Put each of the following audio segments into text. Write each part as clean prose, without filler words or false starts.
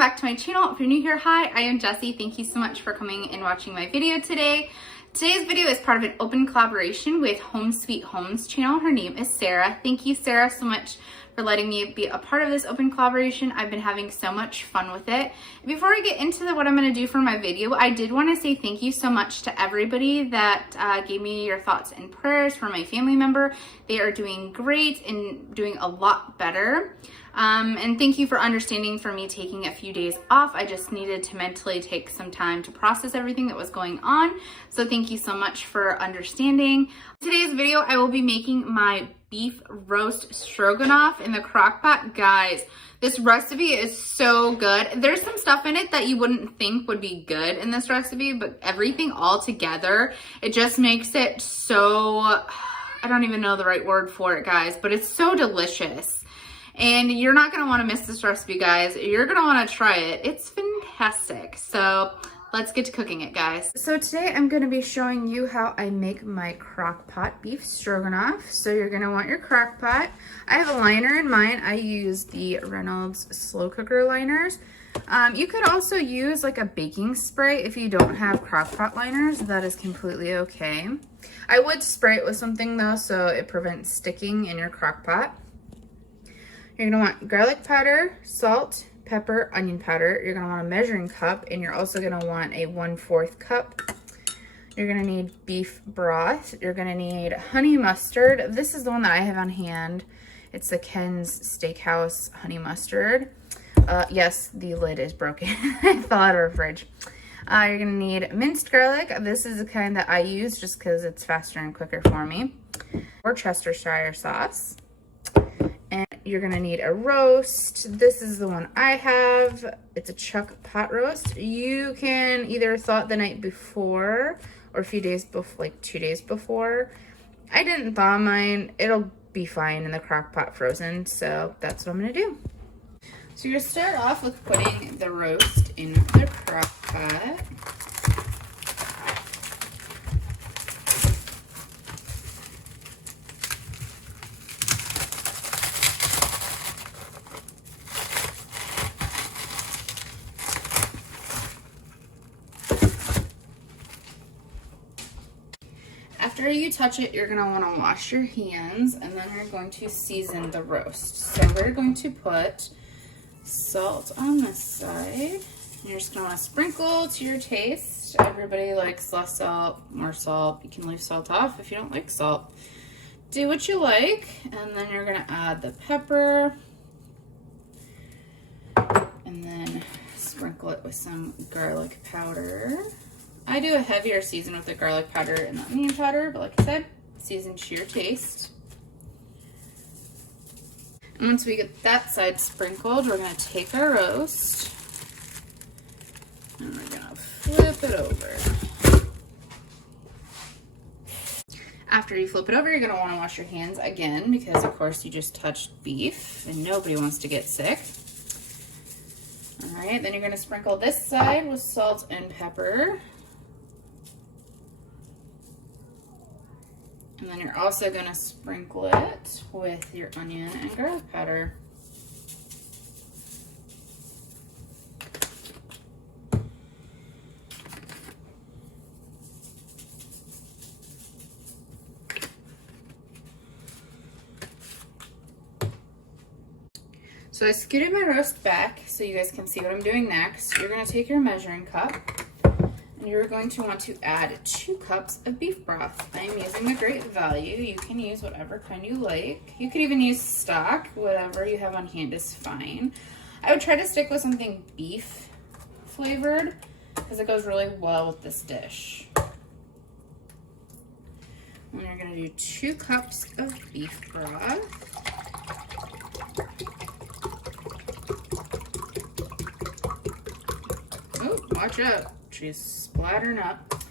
back to my channel. If you're new here, hi, I am Jessie. Thank you so much for coming and watching my video today. Today's video is part of an open collaboration with Home Sweet Homes channel. Her name is Sarah. Thank you, Sarah, so much for letting me be a part of this open collaboration. I've been having so much fun with it. Before I get into what I'm going to do for my video, I did want to say thank you so much to everybody that gave me your thoughts and prayers for my family member. They are doing great and doing a lot better. And thank you for understanding for me taking a few days off. I just needed to mentally take some time to process everything that was going on. So thank you so much for understanding. In today's video, I will be making my beef roast stroganoff in the Crockpot. Guys, this recipe is so good. There's some stuff in it that you wouldn't think would be good in this recipe, but everything all together, it just makes it so, I don't even know the right word for it, guys, but it's so delicious. And you're not going to want to miss this recipe, guys. You're going to want to try it. It's fantastic. So let's get to cooking it, guys. So today I'm going to be showing you how I make my Crockpot beef stroganoff. So you're going to want your Crockpot. I have a liner in mine. I use the Reynolds slow cooker liners. You could also use like a baking spray if you don't have Crockpot liners. That is completely okay. I would spray it with something though, so it prevents sticking in your Crockpot. You're going to want garlic powder, salt, pepper, onion powder. You're going to want a measuring cup, and you're also going to want a 1/4 cup. You're going to need beef broth. You're going to need honey mustard. This is the one that I have on hand. It's the Ken's Steakhouse honey mustard. Yes, the lid is broken. It fell out of our fridge. You're going to need minced garlic. This is the kind that I use just because it's faster and quicker for me. Worcestershire sauce. And you're gonna need a roast. This is the one I have. It's a chuck pot roast. You can either thaw it the night before or a few days before, like 2 days before. I didn't thaw mine. It'll be fine in the crock pot frozen, so that's what I'm gonna do. So you're gonna start off with putting the roast in the crock pot. After you touch it, you're going to want to wash your hands, and then you're going to season the roast. So we're going to put salt on this side. You're just going to want to sprinkle to your taste. Everybody likes less salt, more salt. You can leave salt off if you don't like salt. Do what you like, and then you're going to add the pepper, and then sprinkle it with some garlic powder. I do a heavier season with the garlic powder and the onion powder, but like I said, season to your taste. And once we get that side sprinkled, we're going to take our roast and we're going to flip it over. After you flip it over, you're going to want to wash your hands again because, of course, you just touched beef and nobody wants to get sick. All right, then you're going to sprinkle this side with salt and pepper. And then you're also going to sprinkle it with your onion and garlic powder. So I scooted my roast back so you guys can see what I'm doing next. You're going to take your measuring cup. And you're going to want to add 2 cups of beef broth. I am using the Great Value. You can use whatever kind you like. You could even use stock. Whatever you have on hand is fine. I would try to stick with something beef flavored because it goes really well with this dish. And you're going to do 2 cups of beef broth. Oh, watch out. She's splattering up.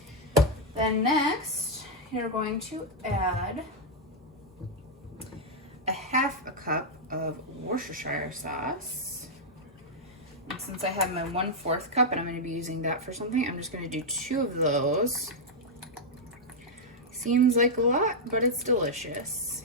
Then next, you're going to add a 1/2 cup of Worcestershire sauce. And since I have my 1/4 cup and I'm going to be using that for something, I'm just going to do 2 of those. Seems like a lot, but it's delicious.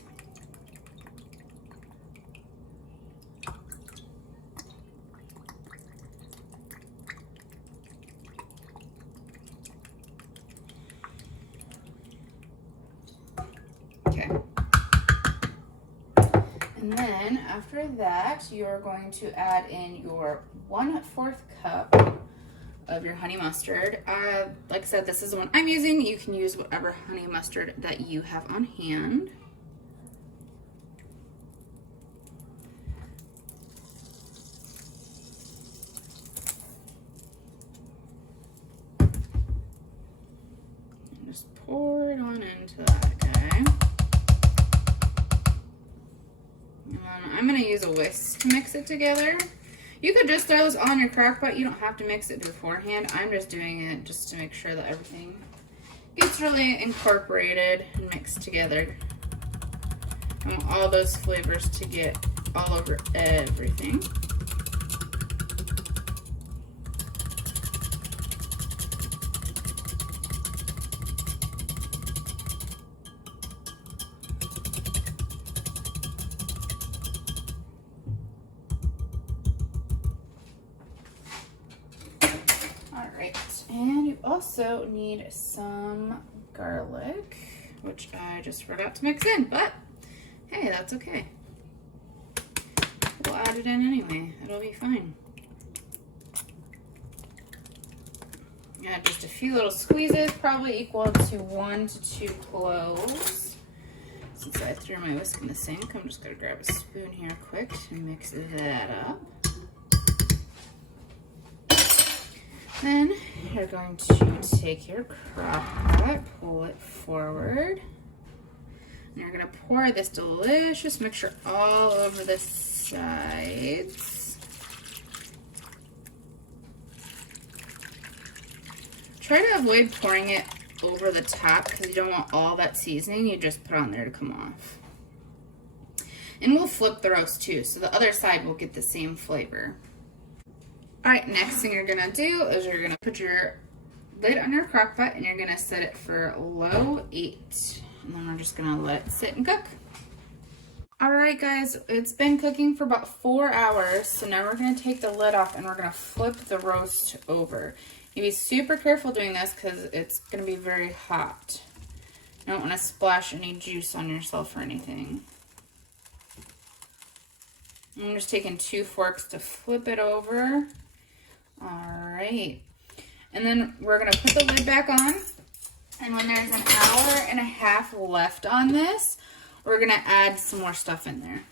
And then after that, you're going to add in your 1/4 cup of your honey mustard. Like I said, this is the one I'm using. You can use whatever honey mustard that you have on hand. And just pour it on into that guy. And I'm going to use a whisk to mix it together. You could just throw this on your Crockpot. You don't have to mix it beforehand. I'm just doing it just to make sure that everything gets really incorporated and mixed together. I want all those flavors to get all over everything. And you also need some garlic, which I just forgot to mix in, but hey, that's okay. We'll add it in anyway. It'll be fine. Add just a few little squeezes, probably equal to 1 to 2 cloves. Since I threw my whisk in the sink, I'm just going to grab a spoon here quick to mix that up. Then you're going to take your Crockpot, pull it forward, and you're going to pour this delicious mixture all over the sides. Try to avoid pouring it over the top because you don't want all that seasoning you just put on there to come off. And we'll flip the roast too, so the other side will get the same flavor. All right, next thing you're gonna do is you're gonna put your lid on your Crockpot and you're gonna set it for low 8. And then we're just gonna let it sit and cook. All right, guys, it's been cooking for about 4 hours. So now we're gonna take the lid off and we're gonna flip the roast over. You be super careful doing this because it's gonna be very hot. You don't wanna splash any juice on yourself or anything. I'm just taking 2 forks to flip it over. All right, and then we're gonna put the lid back on, and when there's an hour and a half left on this, we're gonna add some more stuff in there.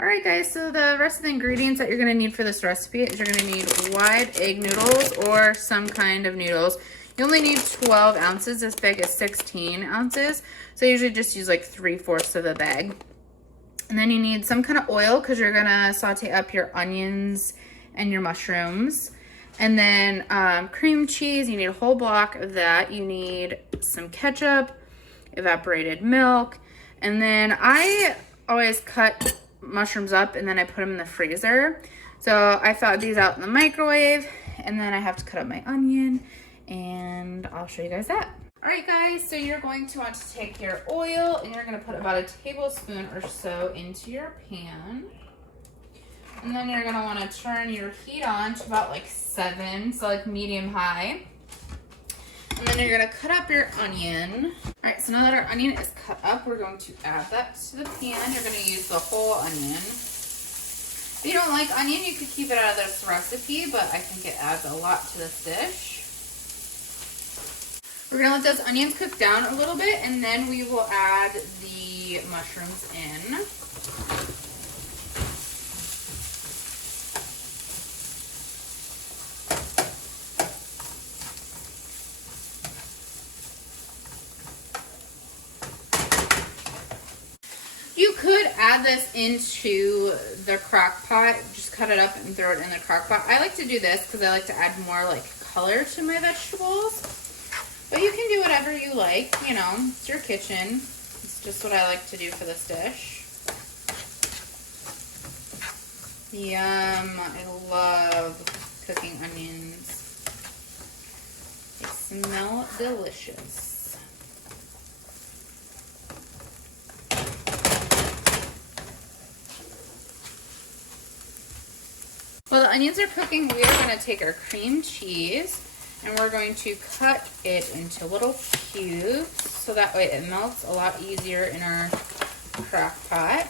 All right, guys, so the rest of the ingredients that you're gonna need for this recipe is you're gonna need wide egg noodles or some kind of noodles. You only need 12 ounces. This bag is 16 ounces, so I usually just use like 3/4 of the bag. And then you need some kind of oil because you're gonna saute up your onions and your mushrooms. And then cream cheese, you need a whole block of that. You need some ketchup, evaporated milk. And then I always cut mushrooms up and then I put them in the freezer. So I thawed these out in the microwave and then I have to cut up my onion and I'll show you guys that. All right, guys, so you're going to want to take your oil and you're gonna put about a tablespoon or so into your pan. And then you're gonna wanna turn your heat on to about like 7, so like medium high. And then you're gonna cut up your onion. All right, so now that our onion is cut up, we're going to add that to the pan. You're gonna use the whole onion. If you don't like onion, you could keep it out of this recipe, but I think it adds a lot to this dish. We're gonna let those onions cook down a little bit, and then we will add the mushrooms in. You could add this into the Crockpot, just cut it up and throw it in the Crockpot. I like to do this because I like to add more like color to my vegetables. But you can do whatever you like, you know, it's your kitchen. It's just what I like to do for this dish. Yum, I love cooking onions. They smell delicious. While the onions are cooking, we are going to take our cream cheese and we're going to cut it into little cubes so that way it melts a lot easier in our Crockpot.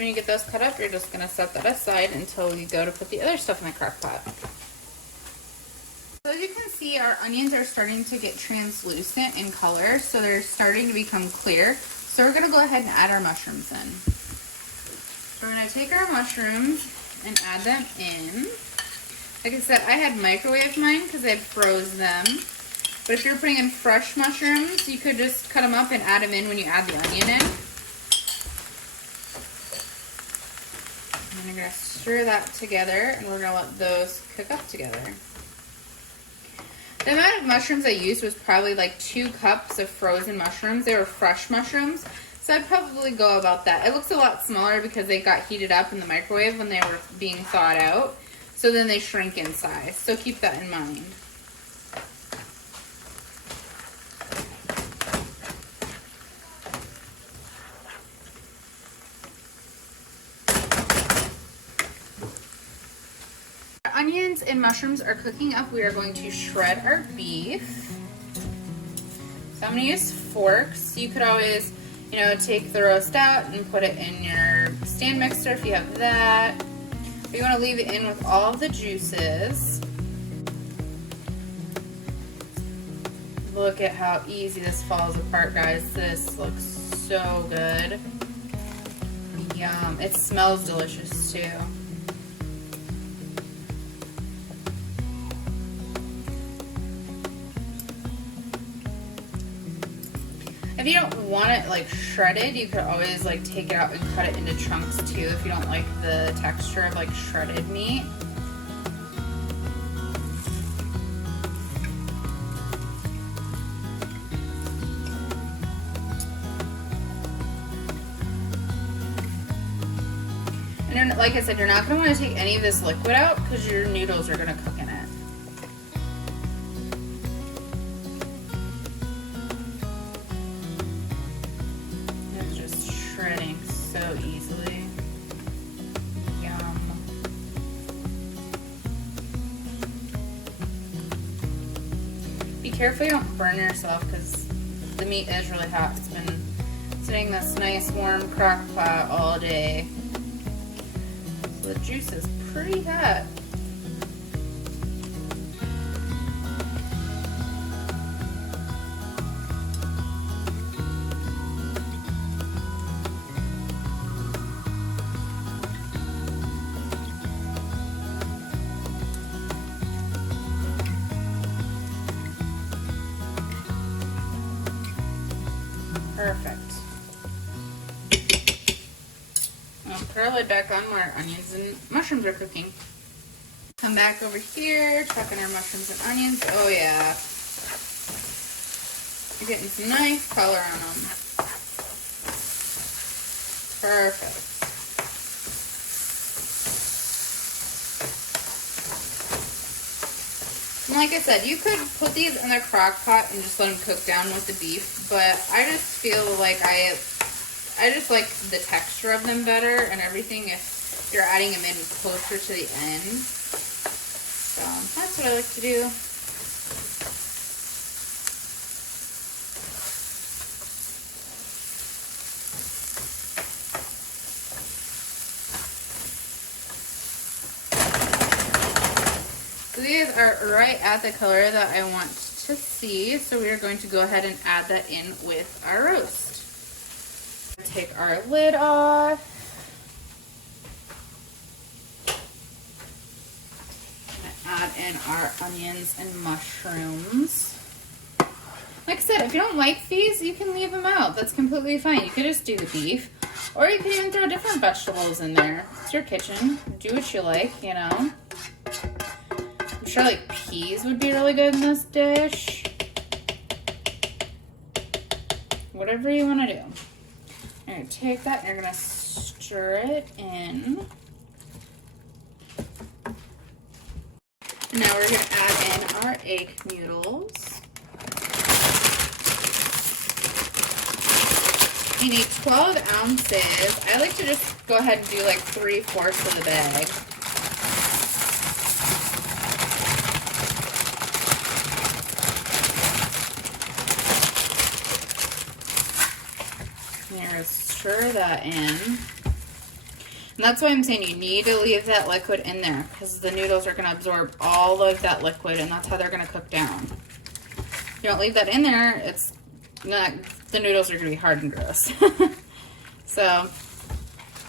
When you get those cut up, you're just going to set that aside until we go to put the other stuff in the crock pot. So as you can see, our onions are starting to get translucent in color, so they're starting to become clear. So we're going to go ahead and add our mushrooms in. So we're going to take our mushrooms and add them in. Like I said, I had microwaved mine because I froze them. But if you're putting in fresh mushrooms, you could just cut them up and add them in when you add the onion in. And I'm going to stir that together, and we're going to let those cook up together. The amount of mushrooms I used was probably like 2 cups of frozen mushrooms. They were fresh mushrooms, so I'd probably go about that. It looks a lot smaller because they got heated up in the microwave when they were being thawed out, so then they shrink in size. So keep that in mind. Onions and mushrooms are cooking up. We are going to shred our beef. So I'm going to use forks. You could always, take the roast out and put it in your stand mixer if you have that. But you want to leave it in with all of the juices. Look at how easy this falls apart, guys. This looks so good. Yum. It smells delicious too. If you don't want it like shredded, you could always like take it out and cut it into chunks too if you don't like the texture of like shredded meat. And like I said, you're not going to want to take any of this liquid out because your noodles are going to cook in it. Shredding so easily. Yum. Be careful you don't burn yourself because the meat is really hot. It's been sitting in this nice warm crock pot all day. So the juice is pretty hot. Perfect. I'll put our lid back on where onions and mushrooms are cooking. Come back over here, chuck in our mushrooms and onions. Oh yeah. You're getting some nice color on them. Perfect. And like I said, you could put these in a crock pot and just let them cook down with the beef, but I just feel like I just like the texture of them better and everything if you're adding them in closer to the end. So that's what I like to do. So these are right at the color that I want to see, so we are going to go ahead and add that in with our roast. Take our lid off. Add in our onions and mushrooms. Like I said, if you don't like these, you can leave them out. That's completely fine. You could just do the beef, or you could even throw different vegetables in there. It's your kitchen. Do what you like, I'm sure like peas would be really good in this dish. Whatever you want to do. You're going to take that and you're going to stir it in. Now we're going to add in our egg noodles. You need 12 ounces. I like to just go ahead and do like 3/4 of the bag. Stir that in. And that's why I'm saying you need to leave that liquid in there, because the noodles are gonna absorb all of that liquid, and that's how they're gonna cook down. If you don't leave that in there, it's not, the noodles are gonna be hard and gross. So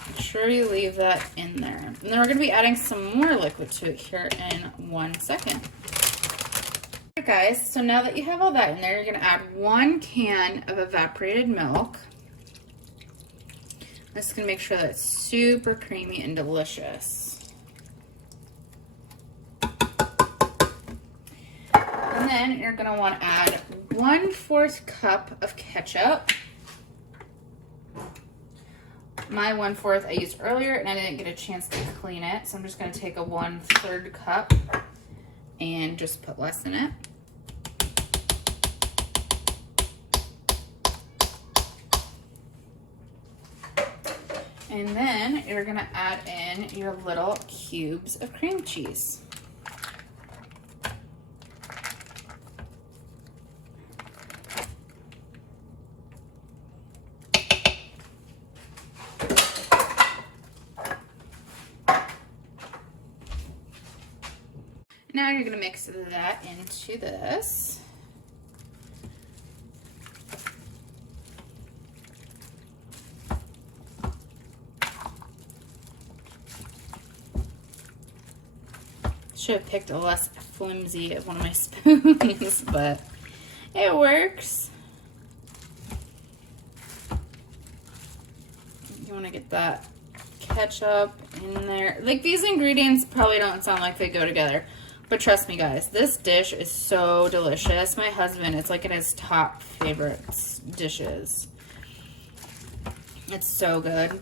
make sure you leave that in there. And then we're gonna be adding some more liquid to it here in 1 second. Alright guys, so now that you have all that in there, you're gonna add 1 can of evaporated milk. This is gonna make sure that it's super creamy and delicious. And then you're gonna wanna add 1/4 cup of ketchup. My 1/4 I used earlier and I didn't get a chance to clean it, so I'm just gonna take a 1/3 cup and just put less in it. And then you're gonna add in your little cubes of cream cheese. Now you're gonna mix that into this. Should have picked a less flimsy one of my spoons, but it works. You want to get that ketchup in there. Like, these ingredients probably don't sound like they go together, but trust me guys, this dish is so delicious. My husband, it's like in his top favorites dishes. It's so good.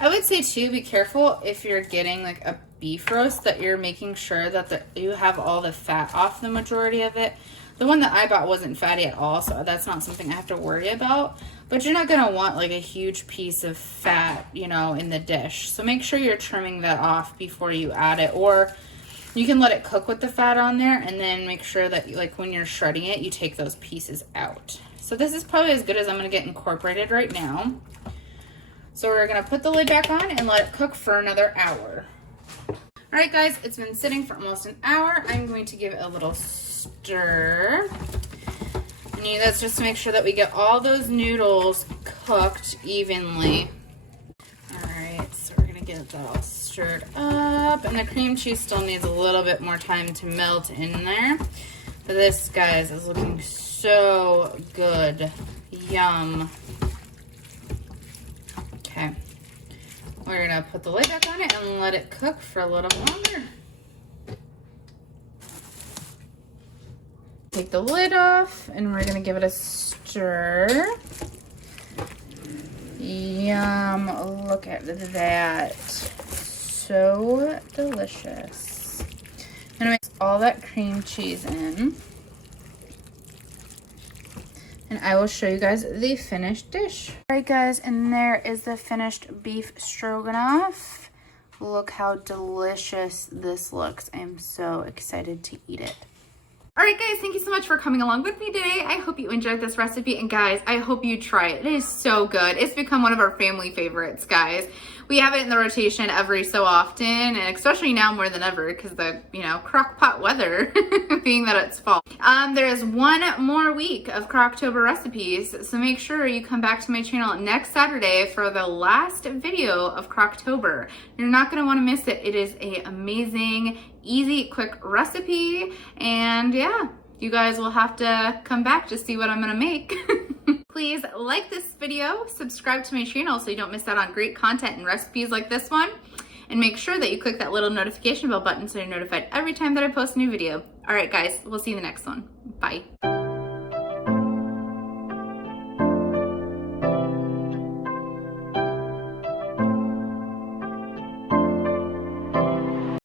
I would say too, be careful if you're getting like a beef roast that you're making sure that you have all the fat off the majority of it. The one that I bought wasn't fatty at all, so that's not something I have to worry about. But you're not gonna want like a huge piece of fat, you know, in the dish. So make sure you're trimming that off before you add it, or you can let it cook with the fat on there and then make sure that like when you're shredding it, you take those pieces out. So this is probably as good as I'm gonna get incorporated right now. So we're gonna put the lid back on and let it cook for another hour. All right guys, it's been sitting for almost an hour. I'm going to give it a little stir. And that's just to make sure that we get all those noodles cooked evenly. All right, so we're gonna get that all stirred up. And the cream cheese still needs a little bit more time to melt in there. But this, guys, is looking so good. Yum. Okay, we're gonna put the lid back on it and let it cook for a little longer. Take the lid off and we're gonna give it a stir. Yum, look at that. So delicious. I'm gonna mix all that cream cheese in. And I will show you guys the finished dish. All right guys, and there is the finished beef stroganoff. Look how delicious this looks. I am so excited to eat it. All right guys, thank you so much for coming along with me today. I hope you enjoyed this recipe, and guys, I hope you try it. It is so good. It's become one of our family favorites, guys. We have it in the rotation every so often, and especially now more than ever because the, you know, crockpot weather, being that it's fall. There is one more week of Crocktober recipes, so make sure you come back to my channel next Saturday for the last video of Crocktober. You're not gonna wanna miss it. It is an amazing, easy, quick recipe, and yeah, you guys will have to come back to see what I'm gonna make. Please like this video, subscribe to my channel so you don't miss out on great content and recipes like this one, and make sure that you click that little notification bell button so you're notified every time that I post a new video. All right guys, we'll see you in the next one. Bye.